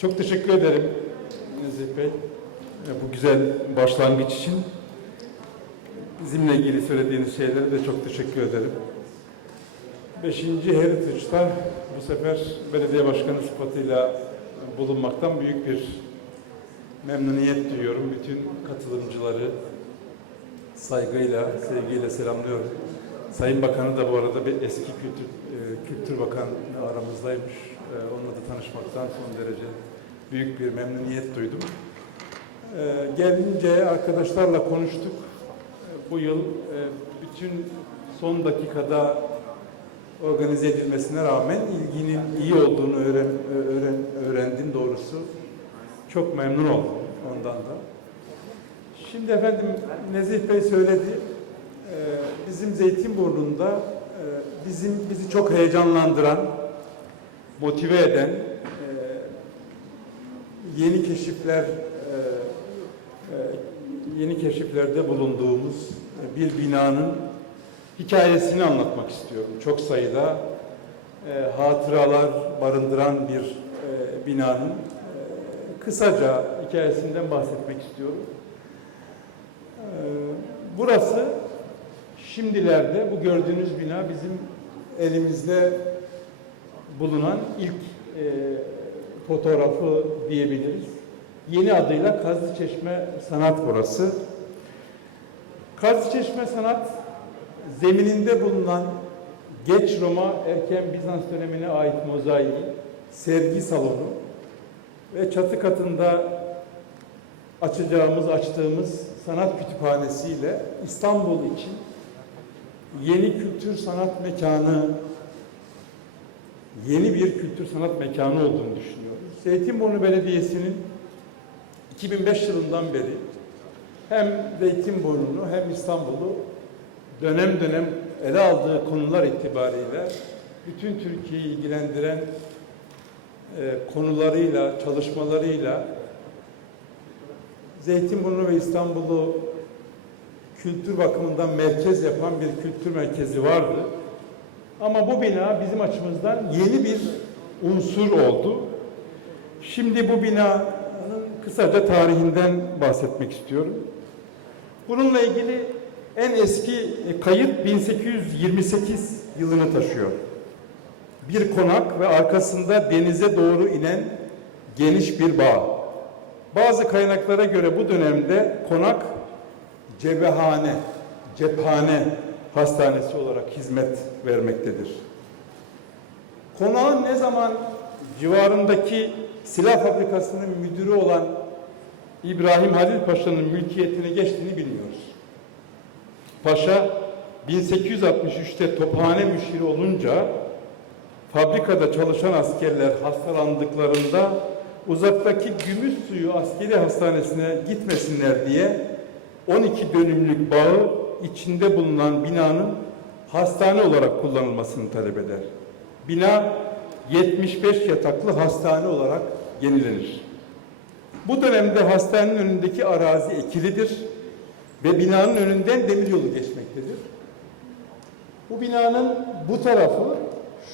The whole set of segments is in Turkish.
Çok teşekkür ederim Nezih Bey e, bu güzel başlangıç için. Bizimle ilgili söylediğiniz şeylere de çok teşekkür ederim. Beşinci Heritage'da bu sefer belediye başkanı sıfatıyla bulunmaktan büyük bir memnuniyet duyuyorum. Bütün katılımcıları saygıyla, sevgiyle selamlıyorum. Sayın Bakanı da bu arada bir eski kültür, e, kültür bakanı aramızdaymış. E, onunla da tanışmaktan son derece büyük bir memnuniyet duydum. E, gelince arkadaşlarla konuştuk. E, bu yıl e, bütün son dakikada organize edilmesine rağmen ilginin iyi olduğunu öğren, öğren, öğrendim doğrusu. Çok memnun oldum ondan da. Şimdi efendim Nezih Bey söyledi. Ee, Bizim Zeytinburnu'nda e, bizim bizi çok heyecanlandıran, motive eden e, yeni keşifler e, e, yeni keşiflerde bulunduğumuz bir binanın hikayesini anlatmak istiyorum. Çok sayıda hatıralar barındıran bir binanın kısaca hikayesinden bahsetmek istiyorum. Burası şimdilerde bu gördüğünüz bina bizim elimizde bulunan ilk e, fotoğrafı diyebiliriz. Yeni adıyla Kazlıçeşme Sanat burası. Kazlıçeşme Sanat zemininde bulunan geç Roma, erken Bizans dönemine ait mozaiği, sergi salonu ve çatı katında açacağımız, açtığımız sanat kütüphanesiyle İstanbul için yeni kültür sanat mekanı, yeni bir kültür sanat mekanı olduğunu düşünüyoruz. Zeytinburnu Belediyesi'nin 2005 yılından beri hem Zeytinburnu'nu hem İstanbul'u dönem dönem ele aldığı konular itibariyle bütün Türkiye'yi ilgilendiren e, konularıyla, çalışmalarıyla Zeytinburnu ve İstanbul'u kültür bakımından merkez yapan bir kültür merkezi vardı. Ama bu bina bizim açımızdan yeni bir unsur oldu. Şimdi bu binanın kısaca tarihinden bahsetmek istiyorum. Bununla ilgili en eski kayıt 1828 yılını taşıyor. Bir konak ve arkasında denize doğru inen geniş bir bağ. Bazı kaynaklara göre bu dönemde konak cebehane, cephane hastanesi olarak hizmet vermektedir. Konağın ne zaman civarındaki silah fabrikasının müdürü olan İbrahim Halil Paşa'nın mülkiyetine geçtiğini bilmiyoruz. Paşa 1863'te tophane müşiri olunca fabrikada çalışan askerler hastalandıklarında uzaktaki gümüş suyu askeri hastanesine gitmesinler diye 12 dönümlük bağı içinde bulunan binanın hastane olarak kullanılmasını talep eder. Bina 75 yataklı hastane olarak yenilenir. Bu dönemde hastanenin önündeki arazi ekilidir ve binanın önünden demiryolu geçmektedir. Bu binanın bu tarafı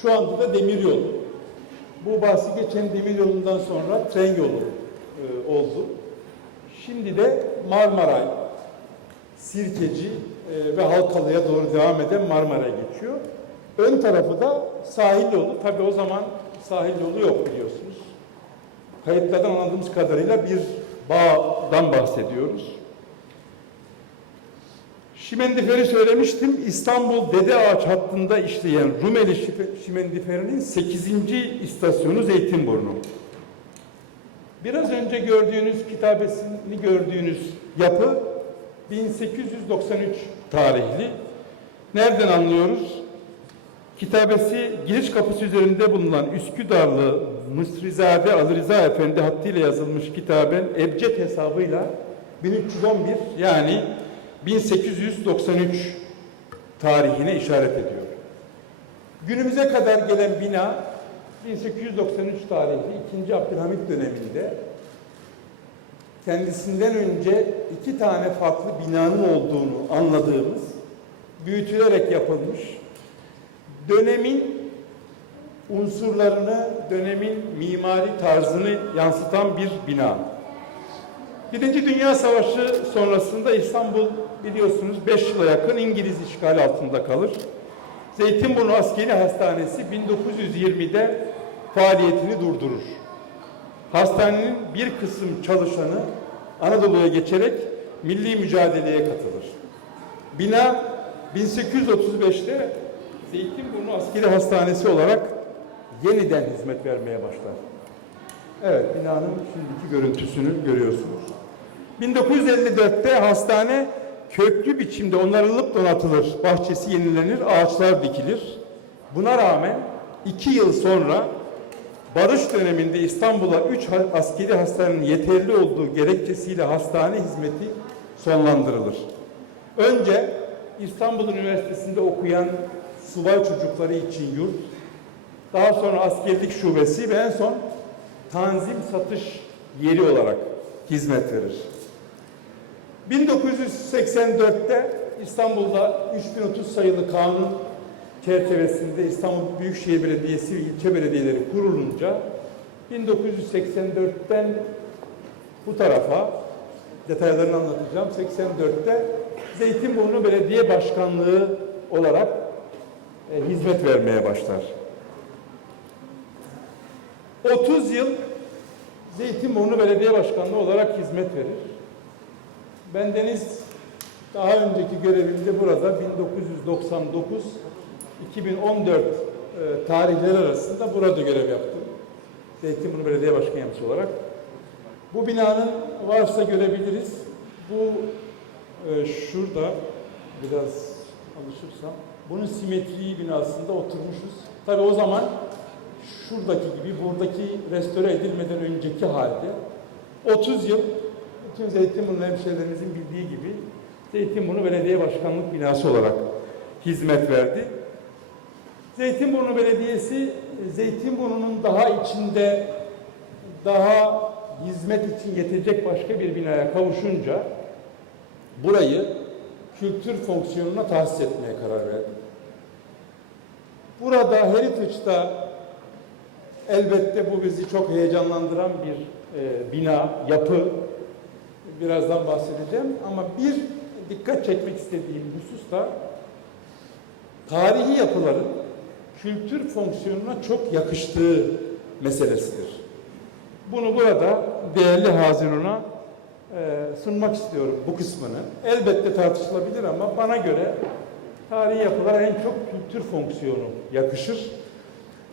şu anda da demiryolu. Bu bahsi geçen demiryolundan sonra tren yolu e, oldu. Şimdi de Marmaray, Sirkeci e, ve Halkalı'ya doğru devam eden Marmara geçiyor. Ön tarafı da sahil yolu. Tabi o zaman sahil yolu yok biliyorsunuz. Kayıtlardan anladığımız kadarıyla bir bağdan bahsediyoruz. Şimendiferi söylemiştim. İstanbul Dede Ağaç hattında işleyen Rumeli Şimendiferi'nin 8. istasyonu Zeytinburnu. Biraz önce gördüğünüz kitabesini gördüğünüz yapı 1893 tarihli. Nereden anlıyoruz? Kitabesi giriş kapısı üzerinde bulunan Üsküdarlı Mısrizade Ali Efendi hattıyla yazılmış kitaben ebced hesabıyla 1311 yani 1893 tarihine işaret ediyor. Günümüze kadar gelen bina 1893 tarihli 2. Abdülhamit döneminde kendisinden önce iki tane farklı binanın olduğunu anladığımız büyütülerek yapılmış dönemin unsurlarını, dönemin mimari tarzını yansıtan bir bina. Birinci Dünya Savaşı sonrasında İstanbul biliyorsunuz 5 yıla yakın İngiliz işgali altında kalır. Zeytinburnu Askeri Hastanesi 1920'de faaliyetini durdurur. Hastanenin bir kısım çalışanı Anadolu'ya geçerek milli mücadeleye katılır. Bina 1835'te Zeytinburnu Askeri Hastanesi olarak yeniden hizmet vermeye başlar. Evet, binanın şimdiki görüntüsünü görüyorsunuz. 1954'te hastane köklü biçimde onarılıp donatılır. Bahçesi yenilenir, ağaçlar dikilir. Buna rağmen iki yıl sonra barış döneminde İstanbul'a üç askeri hastanenin yeterli olduğu gerekçesiyle hastane hizmeti sonlandırılır. Önce İstanbul Üniversitesi'nde okuyan subay çocukları için yurt, daha sonra askerlik şubesi ve en son tanzim satış yeri olarak hizmet verir. 1984'te İstanbul'da 3030 sayılı kanun çerçevesinde İstanbul Büyükşehir Belediyesi ilçe belediyeleri kurulunca 1984'ten bu tarafa detaylarını anlatacağım. 84'te Zeytinburnu Belediye Başkanlığı olarak e, hizmet vermeye başlar. 30 yıl Zeytinburnu Belediye Başkanlığı olarak hizmet verir. Bendeniz daha önceki görevimde burada 1999 2014 e, tarihleri arasında burada görev yaptım. Zeytinburnu Belediye Başkan Yardımcısı olarak. Bu binanın varsa görebiliriz. Bu e, şurada biraz alışırsam bunun simetriği binasında oturmuşuz. Tabi o zaman şuradaki gibi buradaki restore edilmeden önceki halde 30 yıl bütün Zeytinburnu hemşehrilerimizin bildiği gibi Zeytinburnu Belediye Başkanlık Binası olarak hizmet verdi. Zeytinburnu Belediyesi Zeytinburnu'nun daha içinde daha hizmet için yetecek başka bir binaya kavuşunca burayı kültür fonksiyonuna tahsis etmeye karar verdi. Burada Heritage'da elbette bu bizi çok heyecanlandıran bir e, bina, yapı. Birazdan bahsedeceğim ama bir dikkat çekmek istediğim husus da tarihi yapıların kültür fonksiyonuna çok yakıştığı meselesidir. Bunu burada değerli Haziran'a e, sunmak istiyorum bu kısmını. Elbette tartışılabilir ama bana göre tarihi yapılara en çok kültür fonksiyonu yakışır.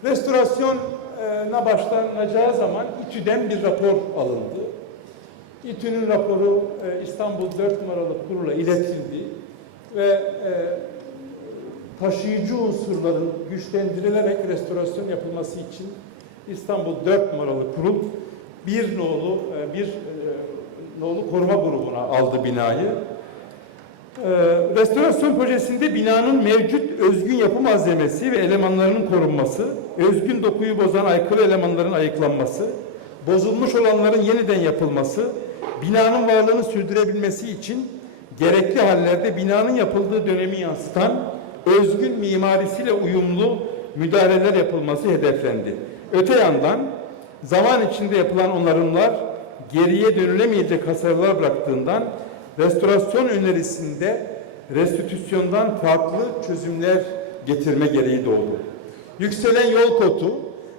Restorasyona başlanacağı zaman İTÜ'den bir rapor alındı. İTÜ'nün raporu e, İstanbul 4 numaralı kurula iletildi ve e, taşıyıcı unsurların güçlendirilerek restorasyon yapılması için İstanbul 4 numaralı kurul bir nolu e, bir e, nolu koruma grubuna aldı binayı. E, restorasyon projesinde binanın mevcut özgün yapı malzemesi ve elemanlarının korunması, özgün dokuyu bozan aykırı elemanların ayıklanması, bozulmuş olanların yeniden yapılması, binanın varlığını sürdürebilmesi için gerekli hallerde binanın yapıldığı dönemi yansıtan özgün mimarisiyle uyumlu müdahaleler yapılması hedeflendi. Öte yandan zaman içinde yapılan onarımlar geriye dönülemeyecek hasarlar bıraktığından restorasyon önerisinde restitüsyondan farklı çözümler getirme gereği doğdu. Yükselen yol kotu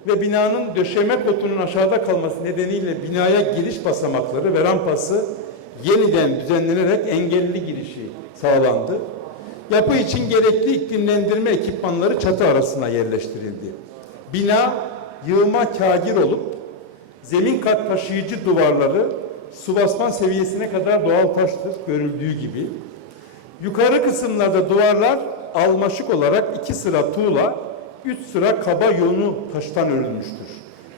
ve binanın döşeme kotunun aşağıda kalması nedeniyle binaya giriş basamakları ve rampası yeniden düzenlenerek engelli girişi sağlandı. Yapı için gerekli iklimlendirme ekipmanları çatı arasına yerleştirildi. Bina yığma kagir olup zemin kat taşıyıcı duvarları su basman seviyesine kadar doğal taştır görüldüğü gibi. Yukarı kısımlarda duvarlar almaşık olarak iki sıra tuğla, üç sıra kaba yonu taştan örülmüştür.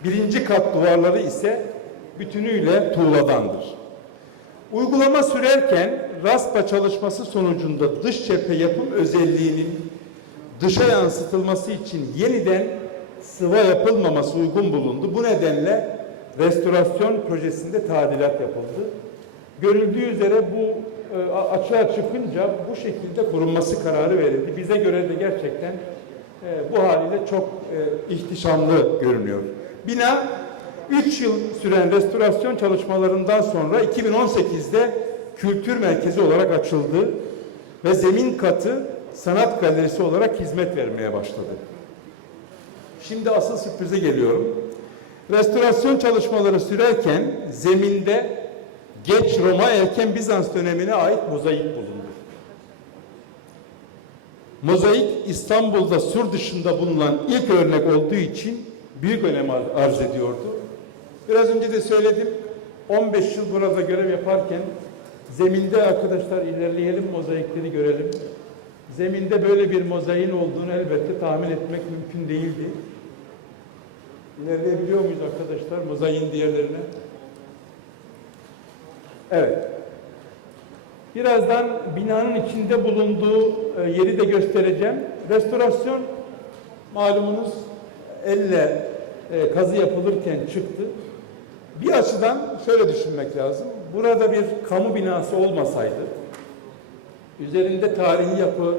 Birinci kat duvarları ise bütünüyle tuğladandır. Uygulama sürerken raspa çalışması sonucunda dış cephe yapım özelliğinin dışa yansıtılması için yeniden sıva yapılmaması uygun bulundu. Bu nedenle restorasyon projesinde tadilat yapıldı. Görüldüğü üzere bu e, açığa çıkınca bu şekilde korunması kararı verildi. Bize göre de gerçekten e, bu haliyle çok e, ihtişamlı görünüyor. Bina 3 yıl süren restorasyon çalışmalarından sonra 2018'de kültür merkezi olarak açıldı ve zemin katı sanat galerisi olarak hizmet vermeye başladı. Şimdi asıl sürprize geliyorum. Restorasyon çalışmaları sürerken zeminde geç Roma erken Bizans dönemine ait mozaik bulundu. Mozaik İstanbul'da sur dışında bulunan ilk örnek olduğu için büyük önem ar- arz ediyordu. Biraz önce de söyledim. 15 yıl burada görev yaparken zeminde arkadaşlar ilerleyelim mozaikleri görelim. Zeminde böyle bir mozaiğin olduğunu elbette tahmin etmek mümkün değildi. İlerleyebiliyor muyuz arkadaşlar mozaiğin diğerlerine? Evet. Birazdan binanın içinde bulunduğu e, yeri de göstereceğim. Restorasyon malumunuz elle e, kazı yapılırken çıktı. Bir açıdan şöyle düşünmek lazım. Burada bir kamu binası olmasaydı, üzerinde tarihi yapı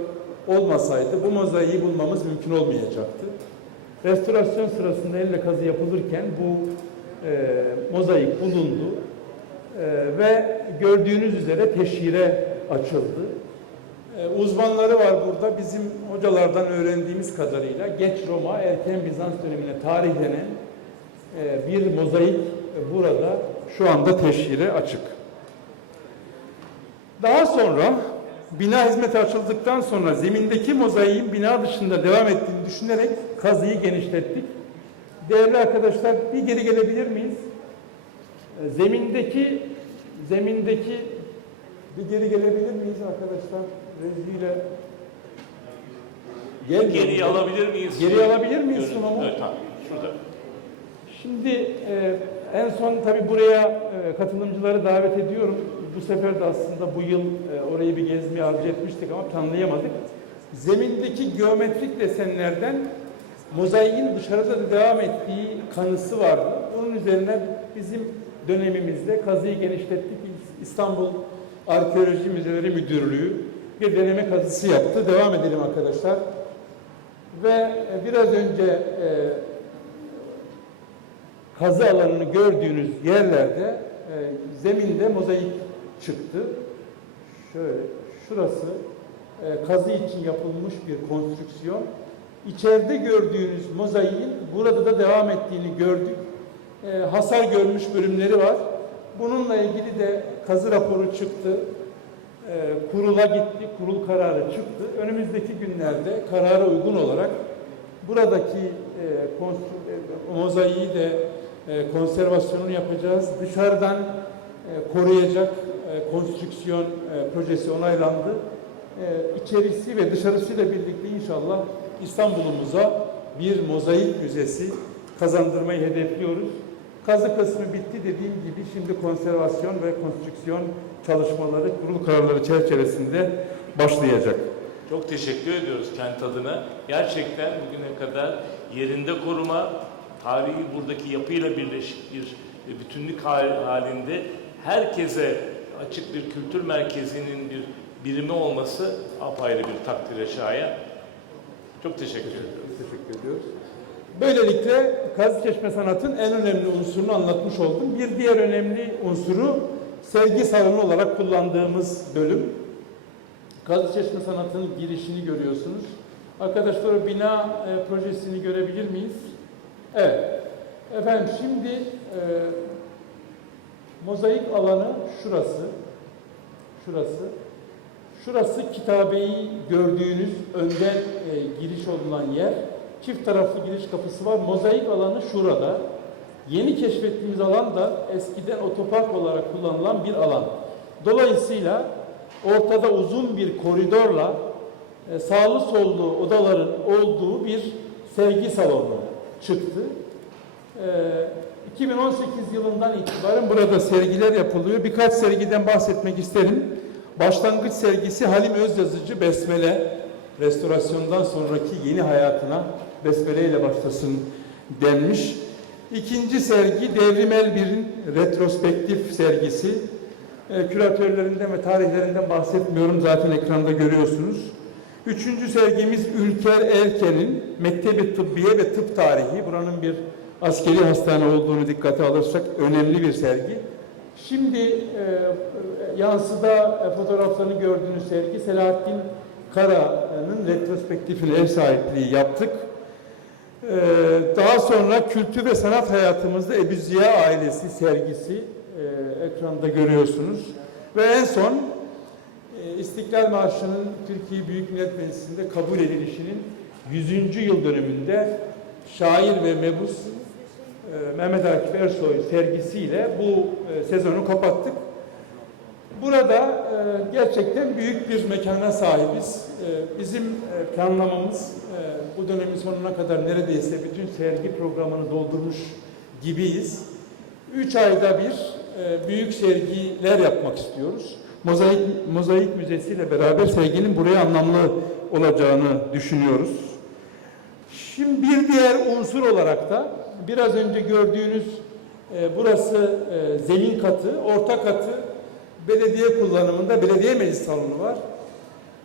olmasaydı bu mozaiği bulmamız mümkün olmayacaktı. Restorasyon sırasında elle kazı yapılırken bu e, mozaik bulundu E, ve gördüğünüz üzere teşhire açıldı. E, uzmanları var burada. Bizim hocalardan öğrendiğimiz kadarıyla geç Roma, erken Bizans dönemine tarihlenen bir mozaik burada şu anda teşhire açık. Daha sonra bina hizmeti açıldıktan sonra zemindeki mozaiğin bina dışında devam ettiğini düşünerek kazıyı genişlettik. Değerli arkadaşlar bir geri gelebilir miyiz? E, Zemindeki zemindeki bir geri gelebilir miyiz arkadaşlar? Reziyle Gelmiyor Geriye alabilir miyiz? Geriye alabilir miyiz sunumu? Evet, tamam. Şurada. Şimdi e, en son tabii buraya e, katılımcıları davet ediyorum. Bu sefer de aslında bu yıl e, orayı bir gezmeye arzu etmiştik ama tanıyamadık. Zemindeki geometrik desenlerden mozaiğin dışarıda da devam ettiği kanısı vardı. Bunun üzerine bizim dönemimizde kazıyı genişlettik. İstanbul Arkeoloji Müzeleri Müdürlüğü bir deneme kazısı yaptı. Devam edelim arkadaşlar. Ve e, biraz önce e, kazı alanını gördüğünüz yerlerde e, zeminde mozaik çıktı. Şöyle, şurası e, kazı için yapılmış bir konstrüksiyon. İçeride gördüğünüz mozaiğin burada da devam ettiğini gördük. E, hasar görmüş bölümleri var. Bununla ilgili de kazı raporu çıktı. E, kurula gitti, kurul kararı çıktı. Önümüzdeki günlerde karara uygun olarak buradaki e, e, mozaiği de e, konservasyonunu yapacağız. Dışarıdan e, koruyacak e, konstrüksiyon projesi onaylandı. E, içerisi ve dışarısıyla birlikte inşallah İstanbul'umuza bir mozaik müzesi kazandırmayı hedefliyoruz. Kazı kısmı bitti dediğim gibi şimdi konservasyon ve konstrüksiyon çalışmaları kurul kararları çerçevesinde başlayacak. Çok teşekkür ediyoruz kent adına. Gerçekten bugüne kadar yerinde koruma, tarihi buradaki yapıyla birleşik bir e, bütünlük hal- halinde herkese açık bir kültür merkezinin bir birimi olması apayrı bir takdire şayan. Çok teşekkür ediyorum. Teşekkür ediyoruz. Böylelikle kazı çeşme sanatın en önemli unsurunu anlatmış oldum. Bir diğer önemli unsuru sergi salonu olarak kullandığımız bölüm. Kazı çeşme sanatının girişini görüyorsunuz. Arkadaşlar bina e, projesini görebilir miyiz? Evet. Efendim şimdi e, mozaik alanı şurası. Şurası. Şurası kitabeyi gördüğünüz önden e, giriş olunan yer. Çift taraflı giriş kapısı var. Mozaik alanı şurada. Yeni keşfettiğimiz alan da eskiden otopark olarak kullanılan bir alan. Dolayısıyla ortada uzun bir koridorla e, sağlı sollu odaların olduğu bir sergi salonu çıktı. Ee, 2018 yılından itibaren burada sergiler yapılıyor. Birkaç sergiden bahsetmek isterim. Başlangıç sergisi Halim Özyazıcı Besmele restorasyondan sonraki yeni hayatına Besmele ile başlasın denmiş. İkinci sergi Devrim Elbir'in retrospektif sergisi. Ee, küratörlerinden ve tarihlerinden bahsetmiyorum zaten ekranda görüyorsunuz. Üçüncü sergimiz Ülker Erken'in Mektebi Tıbbiye ve Tıp Tarihi. Buranın bir askeri hastane olduğunu dikkate alırsak önemli bir sergi. Şimdi e, yansıda e, fotoğraflarını gördüğünüz sergi Selahattin Kara'nın retrospektifine ev sahipliği yaptık. Ee, daha sonra kültür ve sanat hayatımızda Ebu Ziya ailesi sergisi e, ekranda görüyorsunuz. Ve en son e, İstiklal Marşı'nın Türkiye Büyük Millet Meclisi'nde kabul edilişinin 100. yıl dönümünde şair ve mebus e, Mehmet Akif Ersoy sergisiyle bu e, sezonu kapattık. Burada e, gerçekten büyük bir mekana sahibiz. Bizim planlamamız bu dönemin sonuna kadar neredeyse bütün sergi programını doldurmuş gibiyiz. Üç ayda bir büyük sergiler yapmak istiyoruz. Mozaik, Mozaik Müzesi ile beraber serginin buraya anlamlı olacağını düşünüyoruz. Şimdi bir diğer unsur olarak da biraz önce gördüğünüz e, burası e, zemin katı, orta katı belediye kullanımında belediye meclis salonu var.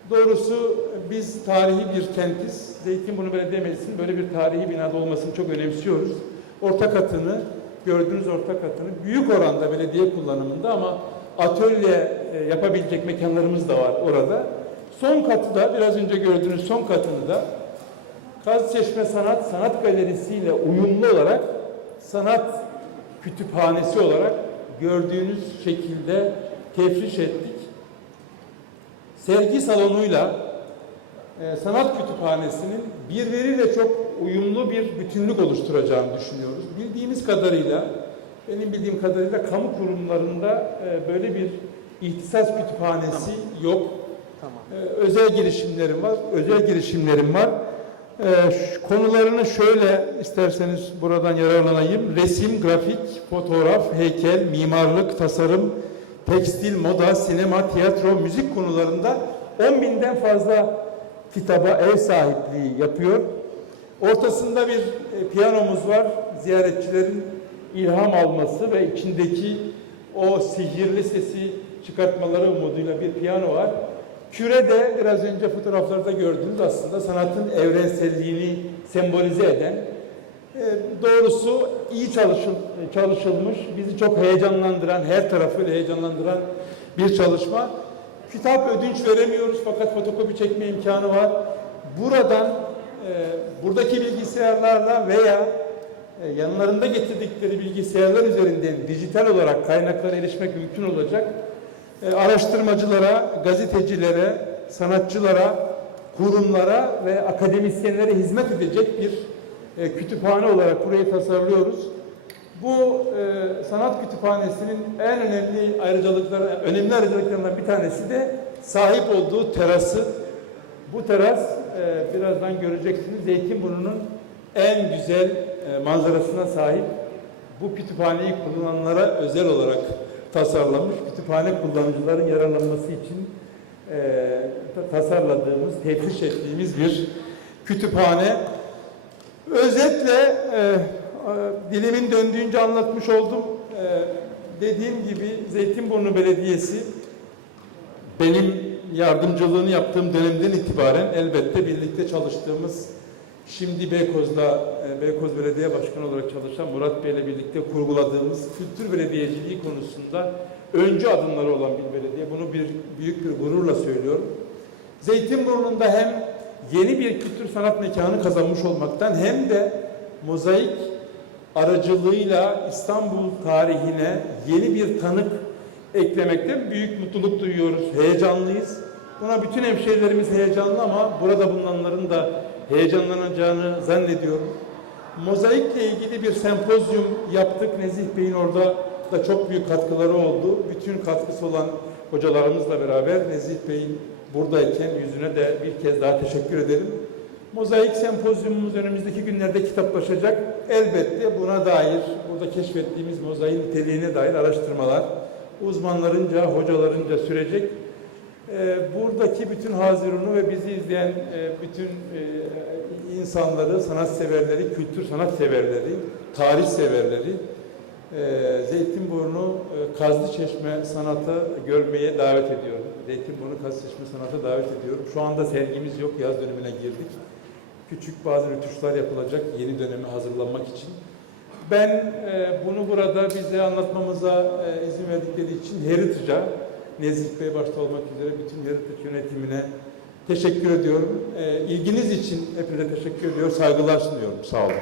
Doğrusu biz tarihi bir kentiz. Zeytinburnu Belediye Meclisi'nin böyle bir tarihi binada olmasını çok önemsiyoruz. Orta katını, gördüğünüz orta katını büyük oranda belediye kullanımında ama atölye e, yapabilecek mekanlarımız da var orada. Son katı da biraz önce gördüğünüz son katını da Kazçeşme Sanat Sanat Galerisi ile uyumlu olarak sanat kütüphanesi olarak gördüğünüz şekilde tefriş ettik. Sergi salonuyla e, sanat kütüphanesinin birbiriyle çok uyumlu bir bütünlük oluşturacağını düşünüyoruz. Bildiğimiz kadarıyla, benim bildiğim kadarıyla kamu kurumlarında e, böyle bir ihtisas kütüphanesi yok. E, özel girişimlerim var, özel girişimlerim var. E, konularını şöyle isterseniz buradan yararlanayım. Resim, grafik, fotoğraf, heykel, mimarlık, tasarım, tekstil, moda, sinema, tiyatro, müzik konularında 10 binden fazla kitaba ev sahipliği yapıyor. Ortasında bir e, piyanomuz var. Ziyaretçilerin ilham alması ve içindeki o sihirli sesi çıkartmaları umuduyla bir piyano var. Küre de biraz önce fotoğraflarda gördüğünüz aslında sanatın evrenselliğini sembolize eden e, doğrusu iyi çalışıl, çalışılmış, bizi çok heyecanlandıran, her tarafıyla heyecanlandıran bir çalışma. Kitap ödünç veremiyoruz fakat fotokopi çekme imkanı var. Buradan e, buradaki bilgisayarlarla veya yanlarında getirdikleri bilgisayarlar üzerinden dijital olarak kaynaklara erişmek mümkün olacak. E, araştırmacılara, gazetecilere, sanatçılara, kurumlara ve akademisyenlere hizmet edecek bir e, kütüphane olarak burayı tasarlıyoruz. Bu e, sanat kütüphanesinin en önemli ayrıcalıkları, önemli ayrıcalıklarından bir tanesi de sahip olduğu terası. Bu teras e, birazdan göreceksiniz Zeytinburnu'nun en güzel e, manzarasına sahip. Bu kütüphaneyi kullananlara özel olarak tasarlanmış. Kütüphane kullanıcıların yararlanması için e, ta- tasarladığımız, tefriş ettiğimiz bir kütüphane. Özetle e, e, dilimin döndüğünce anlatmış oldum. E, dediğim gibi Zeytinburnu Belediyesi benim yardımcılığını yaptığım dönemden itibaren elbette birlikte çalıştığımız şimdi Beykoz'da e, Beykoz Belediye Başkanı olarak çalışan Murat Bey ile birlikte kurguladığımız kültür belediyeciliği konusunda öncü adımları olan bir belediye. Bunu bir büyük bir gururla söylüyorum. Zeytinburnu'nda hem yeni bir kültür sanat mekanı kazanmış olmaktan hem de mozaik aracılığıyla İstanbul tarihine yeni bir tanık eklemekten büyük mutluluk duyuyoruz. Heyecanlıyız. Buna bütün hemşehrilerimiz heyecanlı ama burada bulunanların da heyecanlanacağını zannediyorum. Mozaikle ilgili bir sempozyum yaptık. Nezih Bey'in orada da çok büyük katkıları oldu. Bütün katkısı olan hocalarımızla beraber Nezih Bey'in buradayken yüzüne de bir kez daha teşekkür ederim. Mozaik sempozyumumuz önümüzdeki günlerde kitaplaşacak. Elbette buna dair, burada keşfettiğimiz mozaiğin niteliğine dair araştırmalar uzmanlarınca, hocalarınca sürecek. Ee, buradaki bütün Hazirun'u ve bizi izleyen e, bütün e, insanları, sanatseverleri, kültür sanat severleri, tarih severleri, e, Zeytinburnu Kazlı Çeşme sanatı görmeye davet ediyorum. Zeytinburnu Kazlı Çeşme sanatı davet ediyorum. Şu anda sergimiz yok, yaz dönemine girdik. Küçük bazı rötuşlar yapılacak yeni döneme hazırlanmak için. Ben e, bunu burada bize anlatmamıza e, izin verdikleri için Heritage'a, Nezih Bey başta olmak üzere bütün Heritage yönetimine teşekkür ediyorum. E, ilginiz için hepinize teşekkür ediyorum, saygılar sunuyorum. Sağ olun.